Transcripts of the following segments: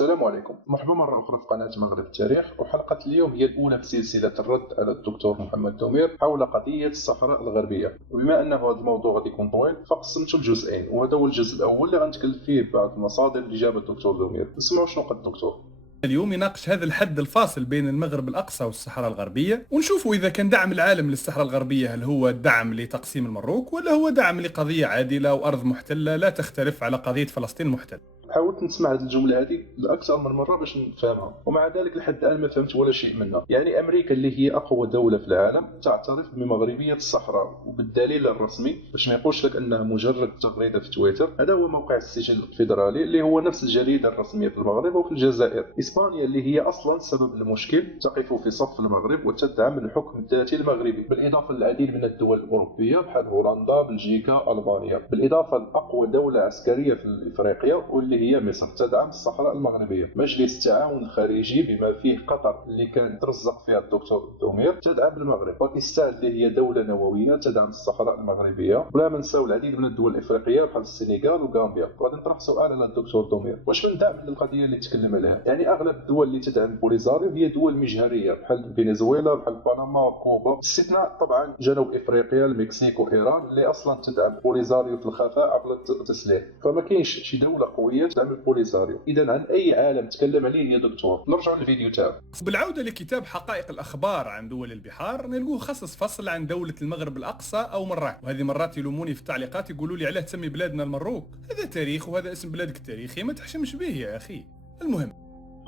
السلام عليكم، مرحبا مرة أخرى في قناة مغرب التاريخ، وحلقة اليوم هي الأولى في سلسلة الرد على الدكتور محمد دومير حول قضية الصحراء الغربية. وبما أن هذا الموضوع غادي يكون طويل فقسمته لجزئين، وهذا هو الجزء الأول اللي غنتكلم فيه بعض المصادر اللي جاب الدكتور دومير. نسمعوا شنو قال الدكتور. اليوم يناقش هذا الحد الفاصل بين المغرب الأقصى والصحراء الغربية، ونشوفوا إذا كان دعم العالم للصحراء الغربية هل هو دعم لتقسيم المروك ولا هو دعم لقضية عادلة وأرض محتلة لا تختلف على قضية فلسطين المحتلة. حاولت نسمع هذه الجمله هذه اكثر من مره باش نفهمها، ومع ذلك لحد الان ما فهمت ولا شيء منها. يعني امريكا اللي هي اقوى دوله في العالم تعترف بمغربيه الصحراء، وبالدليل الرسمي باش ما يقولش لك انها مجرد تغريده في تويتر. هذا هو موقع السجل الفيدرالي اللي هو نفس الجريده الرسميه في المغرب وفي الجزائر. اسبانيا اللي هي اصلا سبب المشكل تقف في صف المغرب وتدعم الحكم الذاتي المغربي، بالاضافه للعديد من الدول الاوروبيه بحال هولندا، بلجيكا، البانيا، بالاضافه لاقوى دوله عسكريه في افريقيا واللي هي مصر تدعم الصحراء المغربيه. مجلس التعاون الخارجي بما فيه قطر اللي كان ترزق فيها الدكتور دومير تدعم المغرب. باكستان اللي هي دوله نوويه تدعم الصحراء المغربيه، ولا ننساو العديد من الدول الافريقيه بحال السنغال وغامبيا. غادي نطرح سؤال على الدكتور دومير، واش من دعم للقضيه اللي تكلم عليها؟ يعني اغلب الدول اللي تدعم بوليزاريو هي دول مجهريه بحال فنزويلا، بحال بنما، كوبا، باستثناء طبعا جنوب افريقيا، المكسيك وايران اللي اصلا تدعم بوليزاريو في الخفاء عبر التسليح. فما كاينش شي دوله قويه تدعم بوليزاريو. اذا عن اي عالم تكلم عليه يا دكتور؟ نرجع للفيديو تاعو. بالعودة لكتاب حقائق الأخبار عن دول البحار نلقوه خصص فصل عن دولة المغرب الأقصى أو مراكش، وهذه مرات يلوموني في التعليقات يقولوا لي علاه تسمي بلادنا المروك، هذا تاريخ وهذا اسم بلادك التاريخي ما تحشمش به يا أخي. المهم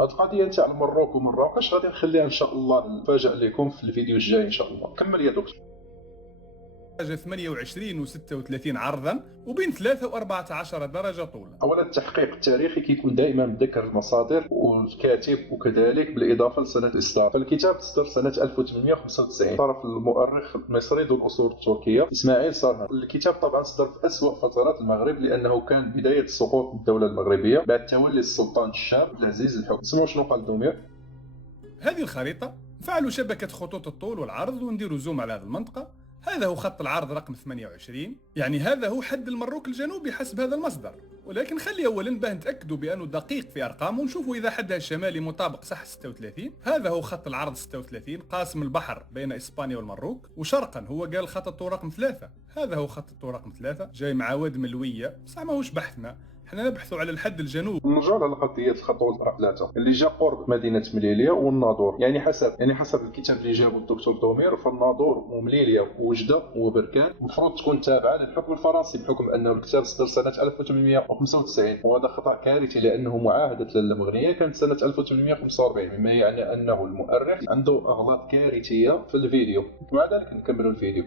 هاد القضيه نتاع المروك ومراكش غادي نخليها ان شاء الله نفاجئ لكم في الفيديو الجاي ان شاء الله. كمل يا دكتور. 28 و36 عرضا وبين 3 و14 درجة طولا. اولا التحقيق التاريخي كيكون دائما مذكر المصادر والكاتب، وكذلك بالاضافه لسنه الاصدار. فالكتاب صدر سنه 1895 طرف المؤرخ المصري ذو الاصول التركيه اسماعيل سرهان. الكتاب طبعا صدر في اسوأ فترات المغرب لانه كان بدايه سقوط الدوله المغربيه بعد تولي السلطان الشاب عبد العزيز الحكم. اسمعوا شنو قال دومير. هذه الخريطة نفعلوا شبكة خطوط الطول والعرض ونديروا زوم على هذه المنطقة. هذا هو خط العرض رقم 28، يعني هذا هو حد المروك الجنوبي حسب هذا المصدر، ولكن خلي اولا باه نتاكدوا بانه دقيق في ارقامه ونشوفوا اذا حدها الشمالي مطابق صح 36. هذا هو خط العرض 36 قاسم البحر بين اسبانيا والمروك، وشرقا هو قال خط الطول رقم 3. هذا هو خط الطول رقم 3 جاي مع واد ملويه، بصح ماهوش بحثنا، احنا نبحثوا على الحد الجنوبي. نرجع على قضيه الخطوط رقم 3 اللي جا قرب مدينه مليليه والناظور. يعني حسب الكتاب اللي جابه الدكتور دومير، فالناظور ومليليه ووجده وبركان المفروض تكون تابعه للحكم الفرنسي، بحكم انه الكتاب صدر سنه 1895، وهذا خطا كارثي لانه معاهده اللامغنيه كانت سنه 1845، مما يعني انه المؤرخ عنده اغلاط كارثيه في الفيديو. مع ذلك نكملوا الفيديو.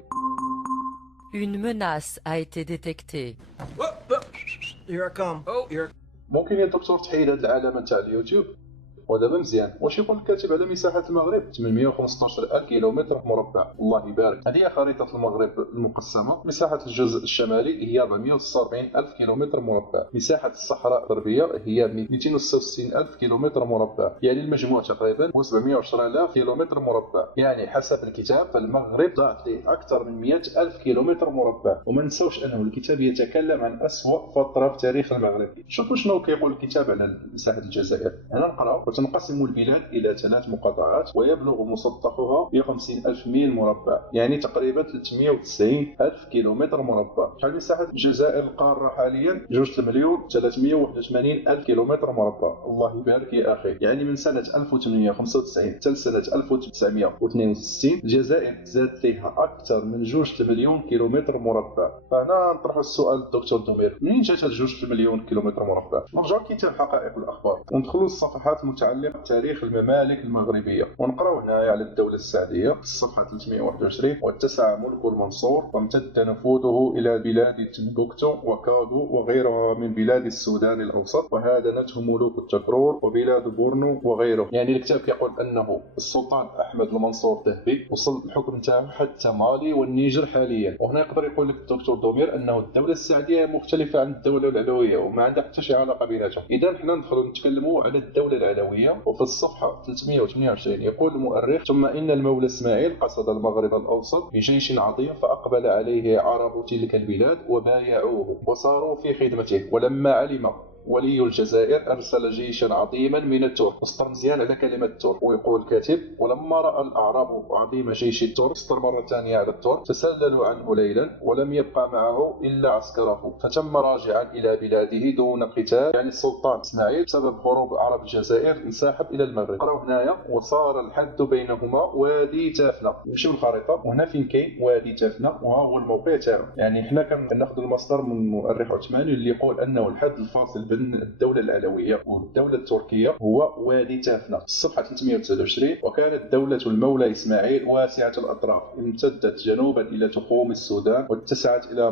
Une menace a été détectée. Here I come. Oh, here. ممكن يا دكتور تحيد هذه العلامه تاع اليوتيوب؟ ودابا مزيان. واش يقول الكاتب على مساحه المغرب 815,000 كيلومتر مربع؟ الله يبارك. هذه هي خريطه المغرب المقسمه. مساحه الجزء الشمالي هي 446,000 كيلومتر مربع، مساحه الصحراء الغربيه هي 266,000 كيلومتر مربع، يعني المجموع تقريبا هو 710,000 كيلومتر مربع. يعني حسب الكتاب فالمغرب ضاعت له اكثر من 100,000 كيلومتر مربع. وما نساوش انه الكتاب يتكلم عن اسوأ فتره في تاريخ المغرب. شوفوا شنو كيقول الكتاب على مساحه الجزائر. هنا نقراو: تنقسم البلاد إلى 3 مقاطعات ويبلغ مسطحها 150,000 ميل مربع، يعني تقريبا 390,000 كيلومتر مربع. شحال مساحة الجزائر القارة حاليا؟ 2,381,000 كيلومتر مربع. الله يبارك يا أخي. يعني من سنة 1895 حتى سنة 1962 الجزائر زادت لها أكثر من 2 مليون كيلومتر مربع. فهنا نطرح السؤال للدكتور دومير، منين جات 2 مليون كيلومتر مربع؟ نرجعوا لكتاب حقائق الأخبار وندخلوا للصفحات المتعلقة تاريخ الممالك المغربية، ونقراو هنايا على الدولة السعدية في الصفحة 321: واتسع ملك المنصور وامتد نفوذه إلى بلاد تمبكتو وكادو وغيرها من بلاد السودان الأوسط، وهادنته ملوك التكرور وبلاد بورنو وغيره. يعني الكتاب كيقول أنه السلطان أحمد المنصور الذهبي وصل الحكم تاعو حتى مالي والنيجر حاليا. وهنا يقدر يقول لك الدكتور دومير أنه الدولة السعدية مختلفة عن الدولة العلوية وما عندها حتى شي علاقة بيناتهم. إذا حنا ندخلوا نتكلموا على الدولة العلوية. وفي الصفحة 328 يقول المؤرخ: ثم إن المولى إسماعيل قصد المغرب الأوسط بجيش عظيم فأقبل عليه عرب تلك البلاد وبايعوه وصاروا في خدمته، ولما علم ولي الجزائر أرسل جيشا عظيما من الترك. مسطر مزيان على كلمة الترك. ويقول الكاتب: ولما رأى الأعراب عظيم جيش الترك، مسطر مرة ثانية على الترك، تسللوا عنه ليلا ولم يبقى معه إلا عسكره، فتم راجعا إلى بلاده دون قتال. يعني السلطان إسماعيل بسبب هروب عرب الجزائر انسحب إلى المغرب. قراو هنايا: وصار الحد بينهما وادي تافنة. نمشيو للخريطة، وهنا فين كاين وادي تافنة، وها هو الموقع تاعو. يعني حنا كناخذ المصدر من مؤرخ عثماني اللي يقول أنه الحد الفاصل بين الدولة العلوية والدولة التركية هو وادي تافنة. الصفحة 329: وكانت دولة المولى إسماعيل واسعة الأطراف، امتدت جنوبا إلى تخوم السودان، واتسعت إلى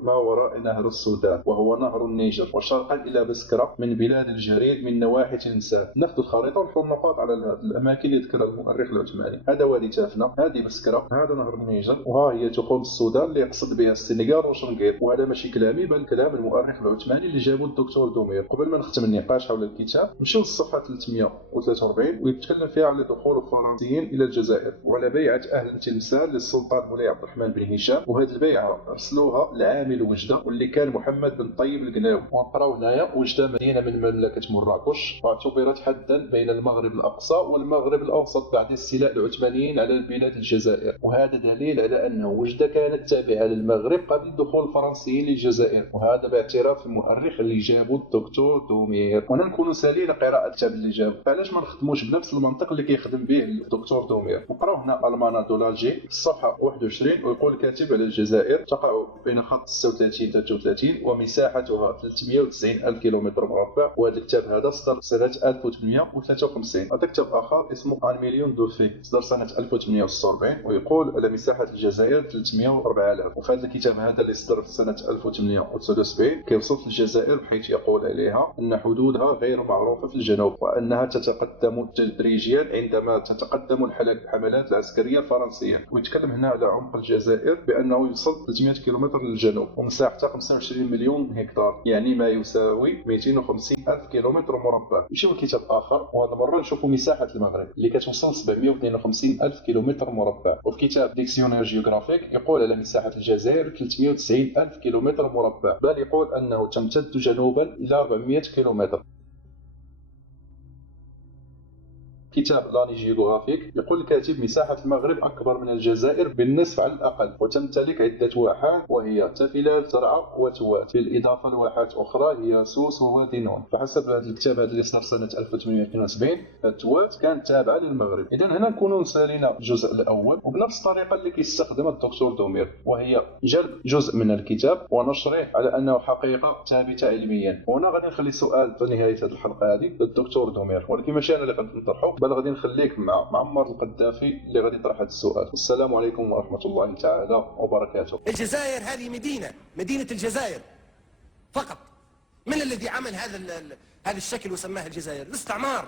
ما وراء نهر السودان وهو نهر النيجر، وشرقا إلى بسكرة من بلاد الجريد من نواحي تلمسان. ناخذ الخريطة ونحط نقاط على الأماكن اللي ذكرها المؤرخ العثماني. هذا وادي تافنة، هذه بسكرة، هذا نهر النيجر، وها هي تخوم السودان اللي يقصد بها السنغال وشنقيط. وهذا ماشي كلامي بل كلام المؤرخ العثماني اللي جابوا الدكتور دومير. قبل ما نختم النقاش حول الكتاب، نمشيو للصفحة 343 ويتكلم فيها على دخول الفرنسيين إلى الجزائر وعلى بيعة أهل تلمسان للسلطان مولاي عبد الرحمن بن هشام. وهذه البيعة أرسلوها لعامل وجدة واللي كان محمد بن طيب القناوي. ونقراو هنايا: وجدة مدينة من مملكة مراكش، واعتبرت حدا بين المغرب الأقصى والمغرب الأوسط بعد استيلاء العثمانيين على البلاد الجزائر. وهذا دليل على أن وجدة كانت تابعة للمغرب قبل دخول الفرنسيين للجزائر، وهذا باعتراف المؤرخ اللي جابوا الدكتور دومير. وانا نكونوا سالين قراءة الكتاب اللي جاب، فعلاش ما نخدموش بنفس المنطق اللي كيخدم به الدكتور دومير؟ نقراو هنا المانا دولاجي الصفحة 21 ويقول الكاتب على الجزائر: تقع بين خط 36 33 ومساحتها 390 ألف كيلومتر مربع. وهذا الكتاب هذا صدر سنة 1853. هذا كتاب آخر اسمه 1 مليون دو في صدر سنة 1846 ويقول على مساحة الجزائر 304,000. وفي هذا الكتاب هذا اللي صدر في سنة 1879 كيوصف الجزائر بحيث يقول عليها أن حدودها غير معروفة في الجنوب، وأنها تتقدم تدريجيا عندما تتقدم الحملات العسكرية الفرنسية. ويتكلم هنا على عمق الجزائر بأنه يوصل 300 كيلومتر للجنوب، ومساحتها 25 مليون هكتار، يعني ما يساوي 250 ألف كيلومتر مربع. يشوف كتاب آخر، وهذا المرة نشوفوا مساحة المغرب اللي كتوصل 752 ألف كيلومتر مربع. وفي كتاب ديكسيونير جيوغرافيك يقول على مساحة الجزائر 390 ألف كيلومتر مربع، بل يقول أنه تمتد جنوبا إلى 400 كيلومتر. كتاب لاني جيوغرافيك يقول الكاتب: مساحة المغرب أكبر من الجزائر بالنصف على الأقل، وتمتلك عدة واحات وهي تفلال، ترعة وتوات، بالإضافة لواحات أخرى هي سوس ووادي نون. فحسب هذا الكتاب هذا اللي صدر سنة 1872 التوات كانت تابعة للمغرب. إذا هنا نكونوا نسالينا الجزء الأول وبنفس الطريقة اللي كيستخدمها الدكتور دومير، وهي جلب جزء من الكتاب ونشره على أنه حقيقة ثابتة علميا. وهنا غادي نخلي سؤال في نهاية هذه الحلقة هذه للدكتور دومير، ولكن ماشي أنا اللي غادي نطرحه بل غادي نخليك مع معمر القذافي اللي غادي يطرح هذا السؤال. السلام عليكم ورحمة الله تعالى وبركاته. الجزائر هذه مدينة الجزائر فقط. من الذي عمل هذا الشكل وسماها الجزائر؟ الاستعمار.